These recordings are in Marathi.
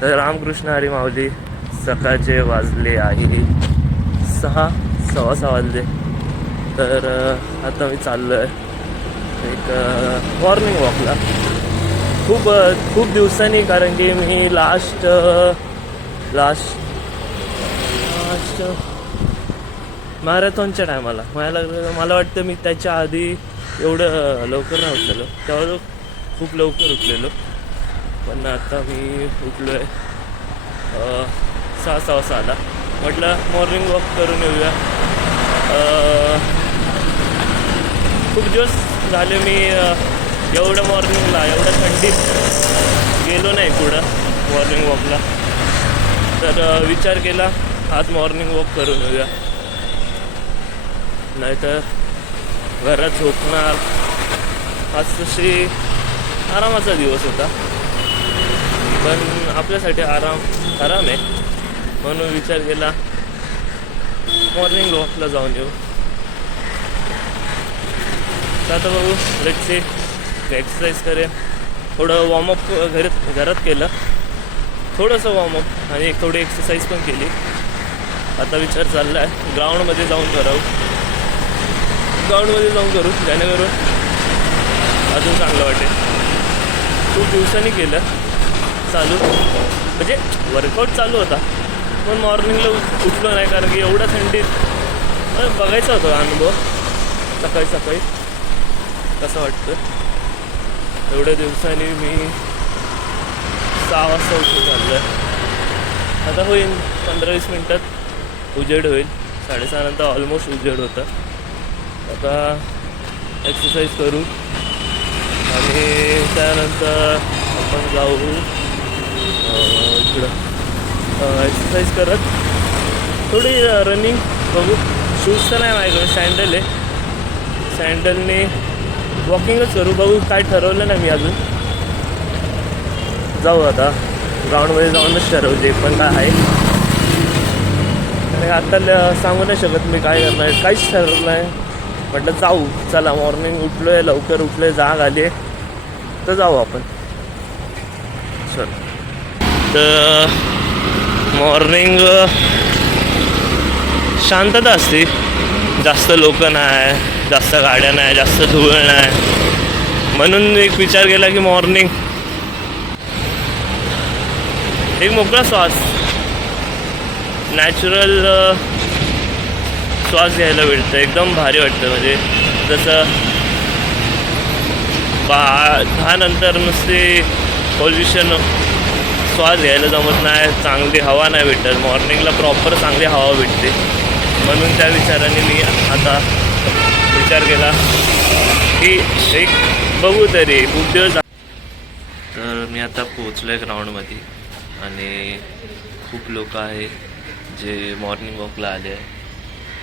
तर रामकृष्ण हरी माऊली. सकाळचे वाजले आहे 6, 6:15 वाजले. तर आता मी चाललो आहे एक मॉर्निंग वॉकला. खूप खूप दिवसांनी, कारण की मी लास्ट मॅरेथॉनच्या टायमाला मला वाटतं मी त्याच्या आधी एवढं लवकर नाही उठलेलो. तेव्हा खूप लवकर उठलेलो, पण आता मी उठलो आहे 6:15. म्हटलं मॉर्निंग वॉक करून येऊया. खूप दिवस झाले मी एवढं मॉर्निंगला, एवढं थंडीत गेलो नाही कुठं मॉर्निंग वॉकला. तर विचार केला आज मॉर्निंग वॉक करून येऊया, नाहीतर घरात झोपणार. आज तशी आरामाचा दिवस होता, पण आपल्यासाठी आराम आहे, म्हणून विचार केला मॉर्निंग वॉकला जाऊन येऊ. तर आता बघू, लेट्स सी. एक्सरसाइज करेन, थोडं वॉर्मअप घरात केलं, थोडंसं वॉर्मअप आणि थोडी एक्सरसाइज पण केली. आता विचार चालला आहे ग्राउंडमध्ये जाऊन करू, जेणेकरून अजून चांगलं वाटेल. खूप दिवसांनी केलं चालू, म्हणजे वर्कआउट चालू होता, पण मॉर्निंगला उठलो नाही, कारण की एवढ्या थंडीत बघायचा होता अनुभव सकाळी कसं वाटतं. एवढ्या दिवसांनी मी 6 वाजता उठून चाललो आहे. आता होईल 15-20 मिनटात उजेड होईल. 6:30 नंतर ऑलमोस्ट उजेड होतं. आता एक्सरसाइज करू आणि त्यानंतर आपण जाऊ इकडं. एक्सरसाइज करत थोडी रनिंग बघू. शूज तर नाही माझ्याकडे, सँडल आहे, सँडलने वॉकिंगच करू. बघू, काय ठरवलं नाही मी अजून. जाऊ आता ग्राउंडमध्ये जाऊनच ठरवते, पण काय आहे आणि आता सांगू नाही शकत मी काय करणार आहे. काहीच ठरवलं आहे. म्हटलं जाऊ, चला मॉर्निंग उठलो आहे, लवकर उठलो आहे, जाग आली आहे, तर जाऊ आपण. चल, तर मॉर्निंग शांतता असते, जास्त लोक नाही, जास्त गाड्या नाही, जास्त धूळ नाही, म्हणून एक विचार केला की मॉर्निंग एक मोकळा श्वास, नॅचरल श्वास घ्यायला भेटतं, एकदम भारी वाटतं. म्हणजे जसं 10 नंतर नुसते पोल्युशन, श्वास घ्यायला जमत नाही, चांगली हवा नाही भेटत. मॉर्निंगला प्रॉपर चांगली हवा भेटते, म्हणून त्या विचाराने मी आता विचार केला की एक बघू तरी खूप दिवस. तर मी आता पोचलो आहे ग्राउंडमध्ये आणि खूप लोक आहे जे मॉर्निंग वॉकला आले आहे.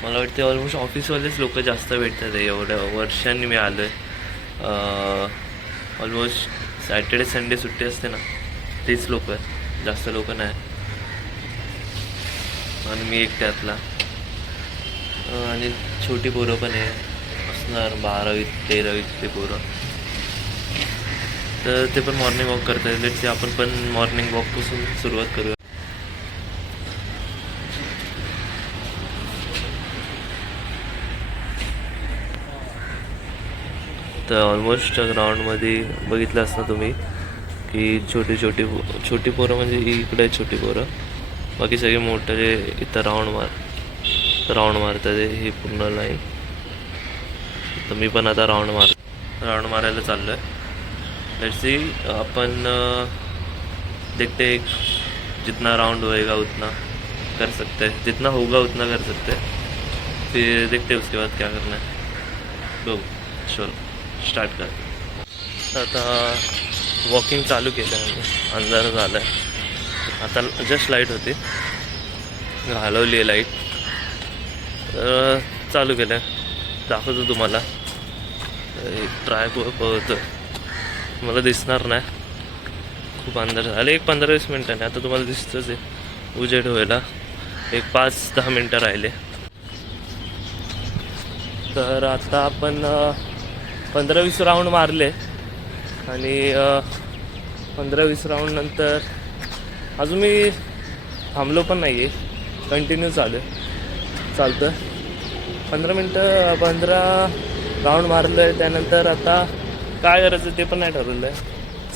मला वाटते ऑलमोस्ट ऑफिसवालेच लोक जास्त भेटतात आहे. एवढ्या वर्षांनी मी आलो आहे. ऑलमोस्ट सॅटर्डे संडे सुट्टी असते ना, तेच लोक आहेत, जास्त लोक नाही. आणि मी एक त्यातला. आणि छोटी पोरं पण आहे, असणार 12वी-13वी पोरं. तर ते पण मॉर्निंग वॉक करतात. लेट्स आपण पण मॉर्निंग वॉकपासून सुरुवात करूया. तर ऑलमोस्ट ग्राउंडमध्ये बघितलं असता तुम्ही की छोटी पोरं, म्हणजे इकडे छोटी पोरं, बाकी सगळे मोठे इथं राऊंड मारतात ही पूर्ण लाईन. तर मी पण आता राऊंड मारायला चाललो आहे. लेट्स सी, अपन देखते हैं, जितना राउंड होएगा उतना कर सकते हैं, जितना होगा उतना कर सकते हैं, फिर देखते हैं उसके बाद क्या करना है. गो, चलो स्टार्ट कर. आता वॉकिंग चालू केलं आहे, अंधार झाला आहे. आता जस्ट लाईट होती, घालवली आहे लाईट. चालू केलं आहे, दाखवतो तुम्हाला. एक ट्राय होतं, मला दिसणार नाही, खूप अंधार झाले. एक 15-20 मिनटाने आता तुम्हाला दिसतंच आहे उजेड व्हायला. एक 5-10 मिनटं राहिले. तर आता आपण 15-20 राऊंड मारले आणि 15-20 राऊंड नंतर अजून मी थांबलो पण नाही आहे, कंटिन्यू चालतं 15 राऊंड मारलं आहे. त्यानंतर आता काय करायचं ते पण नाही ठरवलं आहे.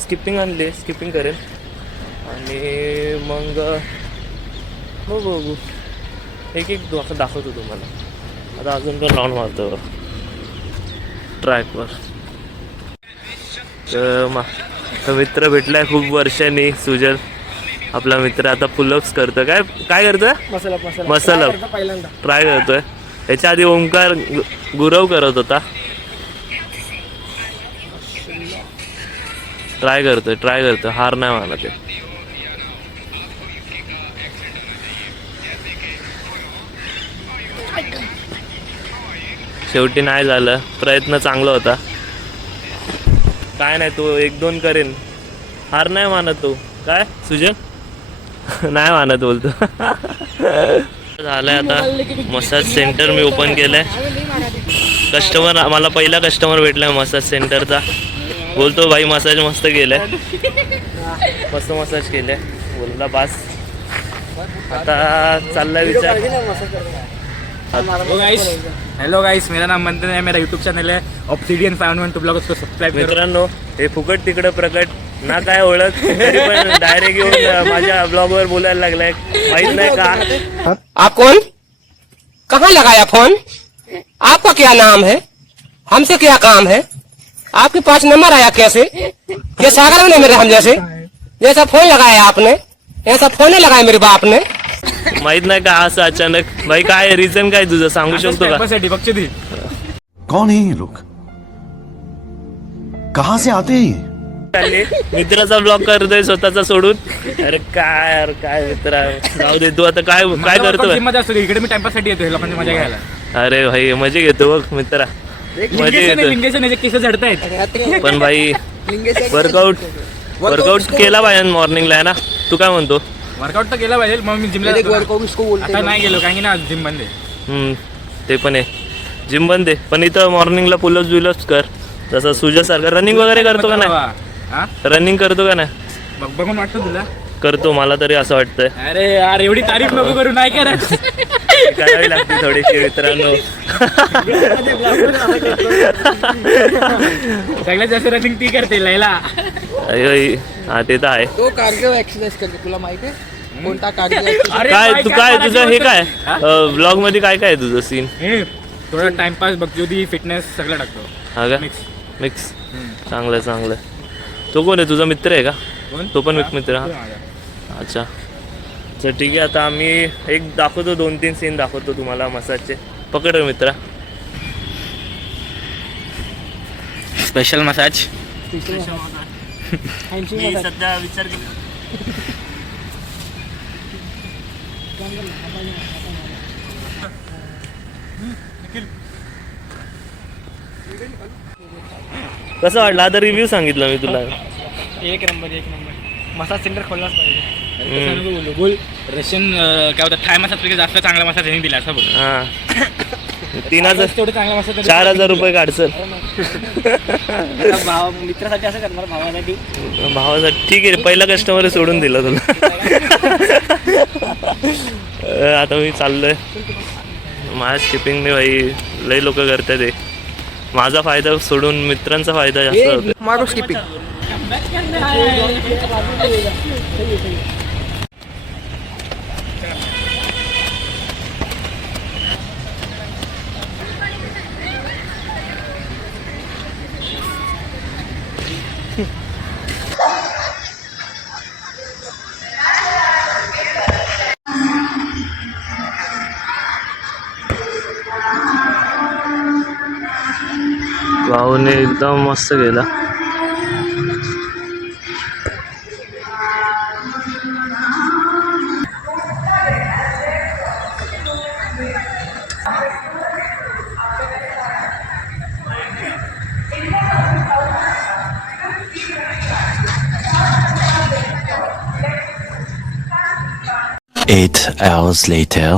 स्किपिंग आणली आहे, स्किपिंग करेन आणि मग बघू एक दाखवतो तुम्हाला. आता अजून पण राऊंड मारतो ट्रॅकवर. तर मित्र भेटलाय खूप वर्षांनी, सुजल आपला मित्र. आता पुलअप्स करतो. काय करतोय? मसाला ट्राय करतोय. याच्या आधी ओंकार गुरव करत होता. ट्राय करतोय हार नाही मानत आहे. शेवटी नाही झालं, प्रयत्न चांगला होता. काय नाही, तो 1-2 करेन, हार नाही मानत तो. काय सुजन? नाही मानत बोलतो. झालंय आता मसाज सेंटर मी ओपन केलंय. कस्टमर, मला पहिला कस्टमर भेटलाय मसाज सेंटरचा. बोलतो भाई मसाज मस्त केलंय, मस्त मसाज केलंय. बोलला बास. आता चाललाय विचार. हेलो गाइस, मेरा नाम मंथन है. मेरा यूट्यूब चॅनल है ऑब्सिडियन 512 ब्लॉग, उसको सबस्क्राइब करो. मित्रांनो, हे फुकट तिकडं प्रकट ना काय ओळख, तरी पण डायरेक्ट येऊन माझ्या ब्लॉगवर बोलायला लागलाय. माहित नाही का आप कौन? कहाँ लगाया फोन? आपका क्या नाम है? हमसे क्या काम है? आपके पास नंबर आया कैसे? ये सागर ने मेरे हम जैसा फोन लगाया आपने, ऐसा फोन नहीं लगाया मेरे बाप ने. माहित नाही का असं अचानक. भाई काय रिझन काय तुझं सांगू शकतो का? कौन है ये लोग? कहां से आते हैं ये? मित्राचा ब्लॉग करतोय स्वतःचा सोडून. अरे काय मित्रा, जाऊ दे. तू आता काय करतोय? इकडे मी टाइमपास साठी येतो लोकांची मजा घ्यायला. अरे भाई मजे घेतो बघ मित्रा, मजे घेतो. केस झडतायत. पण भाई वर्कआउट केला पाहिजे मॉर्निंगला, आहे ना? तू काय म्हणतो? वर्कआउट तर केला पाहिजे. मग मी जिमला आता नाही गेलो, कारण की ना जिम बंद आहे. ते पण आहे, जिम बंद आहे. पण इथं मॉर्निंगला पुलअप्स कर, जसं सुजासारखं. रनिंग वगैरे करतो का नाही? रनिंग करतो का नाही? बघून वाटतं तुला? करतो, मला तरी असं वाटतंय. अरे यार, एवढी तारीफ नको करू. नाही करत, करावी लागते थोडीशी मित्रांनो. सगळ्यात जास्त रनिंग ती करते लैला. हा ते तर आहे. तो कार्डिओ एक्सरसाइज करतो, तुला माहिती आहे कोणता कार्डिओ? काय तू काय तुझं हे काय ब्लॉग मध्ये काय आहे तुझं सीन? थोडा टाइमपास बघतो, फिटनेस सगळं टाकतो. हा का? मिक्स. चांगलं. तो कोण आहे, तुझा मित्र आहे का? तो पण मित्र? हा, अच्छा. तर ठीक आहे. आता आम्ही एक दाखवतो, 2-3 सीन दाखवतो तुम्हाला मसाजचे. पकड मित्रा. Special massage. सध्या विचार कसं वाटलं? आता रिव्ह्यू सांगितलं मी तुला. एक नंबर मसाज सेंटर खोललाच पाहिजे. बोल रशियन काय होतं, थाय मसाज पेक्षा जास्त चांगला मसाज त्यांनी दिला असं बोल. हां 3000 तेवढं चांगला मसाज 4000 रुपये काढसल मित्रासाठी असं करणार, भावासाठी. ठीक आहे, पहिला कस्टमर सोडून दिला तुला. आता मी चाललोय. माझ्या स्किपिंगने भाई लई लोक करतात ते. माझा फायदा सोडून मित्रांचा फायदा जास्त होतो. मारो स्किपिंग. भाऊने एकदम मस्त केला. Eight hours later.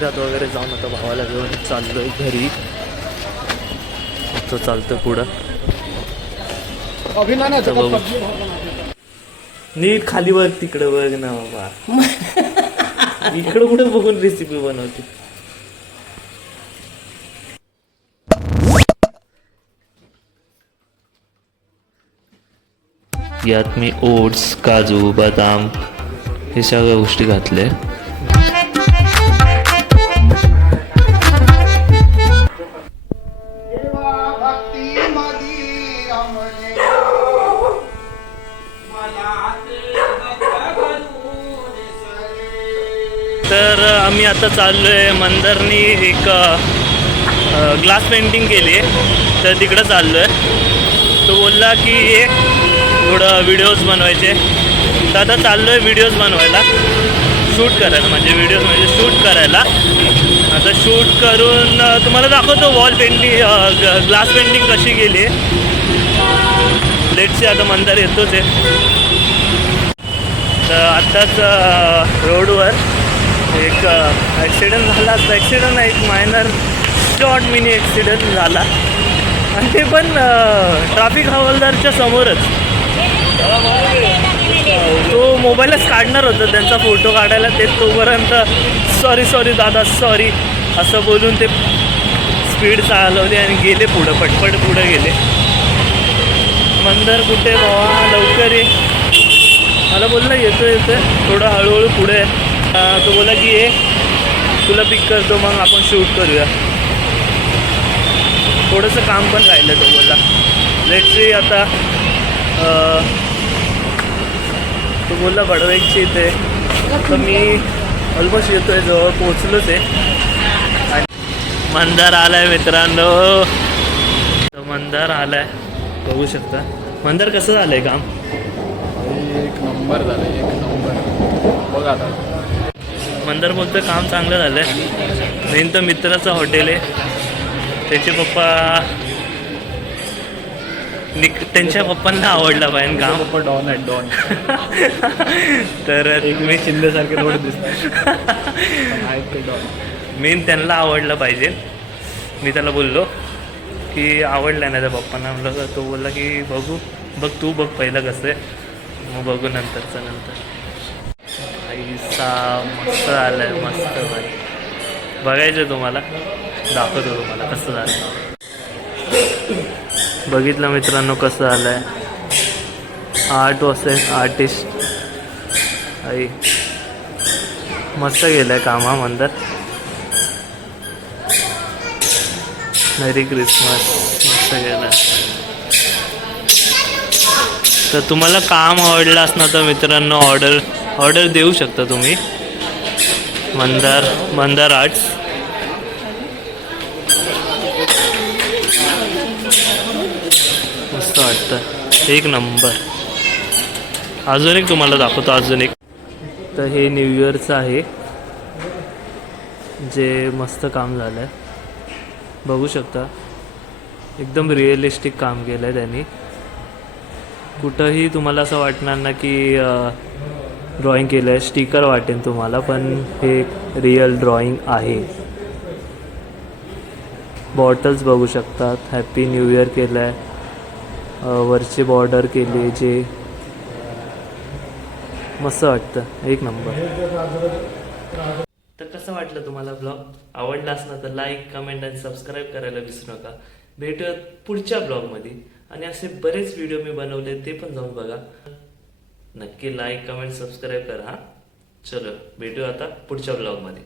मंदिरात वगैरे जाऊन आता भावाला घेऊन चाललोय घरी. तो चालतो पुढं. आता बघू. नीट खाली बघ, तिकडे बघ ना बाबा. इकडं कुठे बघून रेसिपी बनवते. यात मी ओट्स, काजू, बदाम हे सगळ्या गोष्टी घातले. तर आम्ही आता चाललोय मंदरनी एक ग्लास पेंटिंग केली आहे, तर तिकडं चाललोय. तो बोलला की ये थोडं व्हिडिओज बनवायचे, तर आता चाललोय व्हिडिओज बनवायला, शूट करायला, म्हणजे व्हिडिओज म्हणजे शूट करायला. आता शूट करून तुम्हाला दाखवतो वॉल पेंटिंग, ग्लास पेंटिंग कशी केली आहे. लेट्स आता मंदिर येतोच आहे. तर आत्ताच रोडवर एक ॲक्सिडेंट झाला. ॲक्सिडेंट नाही, एक मायनर शॉर्ट मिनी ॲक्सिडेंट झाला, आणि ते पण ट्रॅफिक हवालदारच्या समोरच. तो मोबाईलच काढणार होता त्यांचा फोटो काढायला, ते तोपर्यंत सॉरी दादा सॉरी असं बोलून ते स्पीड चालवली आणि गेले पुढं, पटपट पुढं गेले. मंदिर कुठे बाबा, लवकर ये. मला बोलला येतोय थोडं हळूहळू पुढे. तो बोला की ये तुला पिक करतो, मग आपण शूट करूया. थोडंसं काम पण राहिलं. तो बोला लेट्स सी. आता तो बोलला बडवायची इथे, तर मी ऑलमोस्ट येतोय, जवळ पोचलोच आहे. आणि मंदार आलाय मित्रांनो, तो मंदार आलाय, बघू शकता. मंदार कसं झालंय काम? एक नंबर झालं, एक नंबर. बघा आता मंदार बोलतोय काम चांगलं झालंय. मेन तर मित्राचं हॉटेल आहे, त्याचे पप्पा त्यांच्या पप्पांना आवडला पाहिजे काम. पप्पा डॉन आहेत, डॉन. तर मी शिंदेसारखे थोडे दिसतात, आहेत ते डॉन. मेन त्यांना आवडलं पाहिजे. मी त्याला बोललो की आवडलं नाही त्या पप्पांना. म्हणलं तो बोलला की बघ तू बघ पहिलं कसं आहे, मग बघू नंतरचं नंतर. आईसा मस्त आलं आहे, मस्त भाई. बघायचं तुम्हाला, दाखवतो तुम्हाला कसं झालं. बघितलं मित्रांनो कसं आलं आहे. आर्ट वॉसे आर्टिस्ट आई मस्त गेलं आहे कामा मंदिर. मेरी क्रिसमस मस्त गेलं आहे. तर तुम्हाला काम आवडलं असणार तर मित्रांनो ऑर्डर देऊ शकता तुम्ही. मंदार आर्ट्स. मस्त वाटतं, एक नंबर. अजून एक तुम्हाला दाखवतो, अजून एक. तर हे न्यू इयरचं आहे, जे मस्त काम झालं आहे, बघू शकता. एकदम रिअलिस्टिक काम केलं आहे त्यांनी. कुठंही तुम्हाला असं वाटणार ना की ड्रॉइंग केलं आहे, स्टिकर वाटेल तुम्हाला, पण हे रिअल ड्रॉइंग आहे. बॉटल्स बघू शकतात, हॅपी न्यू इयर केलं आहे. वरची बॉर्डर केली, जे मस्त वाटतं, एक नंबर. तर कसं वाटलं तुम्हाला ब्लॉग? आवडला असणार तर लाईक, कमेंट आणि सबस्क्राईब करायला विसरू नका. भेटूयात पुढच्या ब्लॉगमध्ये, आणि असे बरेच व्हिडिओ मी बनवले, ते पण जाऊन बघा. नक्की लाईक, कमेंट, सबस्क्राईब करा. हां, चलो भेटूया आता पुढच्या ब्लॉगमध्ये.